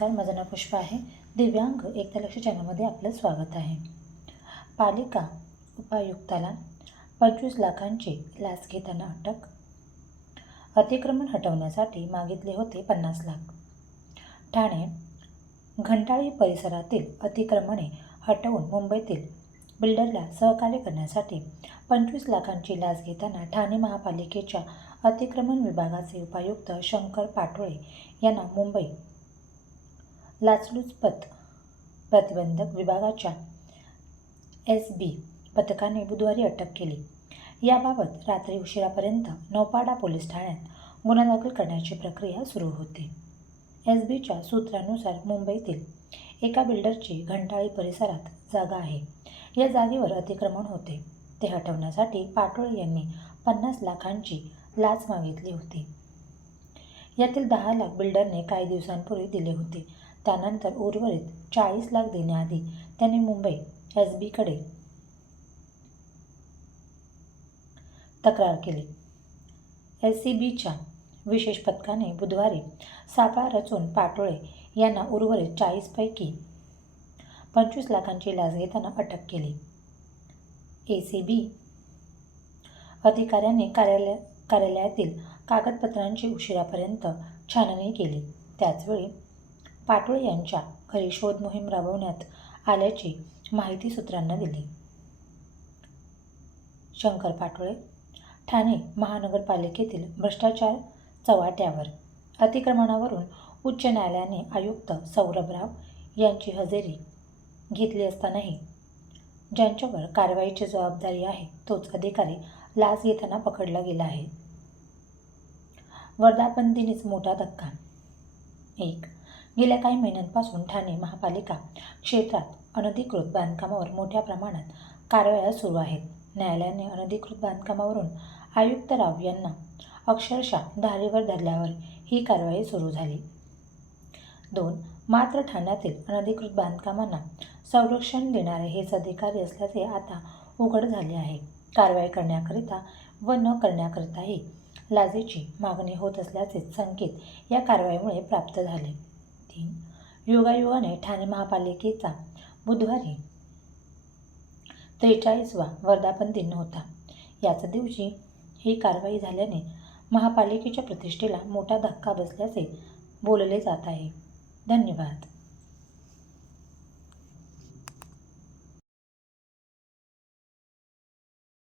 काय माझं नाव पुष्प आहे. दिव्यांग एकता लक्ष चॅनलमध्ये आपलं स्वागत आहे. पालिका उपायुक्ताला पंचवीस लाखांची लाच घेताना अटक. अतिक्रमण हटवण्यासाठी मागितले होते पन्नास लाख. ठाणे घंटाळी परिसरातील अतिक्रमणे हटवून मुंबईतील बिल्डरला सहकार्य करण्यासाठी पंचवीस लाखांची लाच घेताना ठाणे महापालिकेच्या अतिक्रमण विभागाचे उपायुक्त शंकर पाटोळे यांना मुंबई लाचलुचपत प्रतिबंधक विभागाच्या एस बी पथकाने बुधवारी अटक केली. याबाबत रात्री उशिरापर्यंत नौपाडा पोलीस ठाण्यात गुन्हा दाखल करण्याची प्रक्रिया सुरू होती. एस बीच्या सूत्रानुसार मुंबईतील एका बिल्डरची घंटाळी परिसरात जागा आहे. या जागेवर अतिक्रमण होते. ते हटवण्यासाठी पाटोळे यांनी पन्नास लाखांची लाच मागितली होती. यातील दहा लाख बिल्डरने काही दिवसांपूर्वी दिले होते. त्यानंतर उर्वरित चाळीस लाख देण्याआधी त्यांनी मुंबई एस बीकडे तक्रार केली. एस सी बीच्या विशेष पथकाने बुधवारी सापळा रचून पाटोळे यांना उर्वरित चाळीसपैकी पंचवीस लाखांची लाच घेताना अटक केली. ए सी बी अधिकाऱ्यांनी कार्यालय कार्यालयातील कागदपत्रांची उशिरापर्यंत छाननी केली. त्याचवेळी पाटोळे यांच्या घरी शोध मोहीम राबवण्यात आल्याची माहिती सूत्रांना दिली. शंकर पाटोळे ठाणे महानगरपालिकेतील भ्रष्टाचार चव्हाट्यावर अतिक्रमणावरून उच्च न्यायालयाने आयुक्त सौरभ राव यांची हजेरी घेतली असतानाही ज्यांच्यावर कारवाईची जबाबदारी आहे तोच अधिकारी लाच घेताना पकडला गेला आहे. वर्धापनदिनीच मोठा धक्का. एक गेल्या काही महिन्यांपासून ठाणे महापालिका क्षेत्रात अनधिकृत बांधकामावर मोठ्या प्रमाणात कारवाया सुरू आहेत. न्यायालयाने अनधिकृत बांधकामावरून आयुक्त राव यांना अक्षरशः धारेवर धरल्यावर ही कारवाई सुरू झाली. दोन मात्र ठाण्यातील अनधिकृत बांधकामांना संरक्षण देणारे हेच अधिकारी असल्याचे आता उघड झाले आहे. कारवाई करण्याकरिता व न करण्याकरिताही लाजेची मागणी होत असल्याचे संकेत या कारवाईमुळे प्राप्त झाले. तीन योगायोगाने ठाणे महापालिकेचा बुधवारी त्रेचाळीसवा वर्धापन दिन होता. याच दिवशी ही कारवाई झाल्याने महापालिकेच्या प्रतिष्ठेला मोठा धक्का बसल्याचे बोलले जात आहे. धन्यवाद.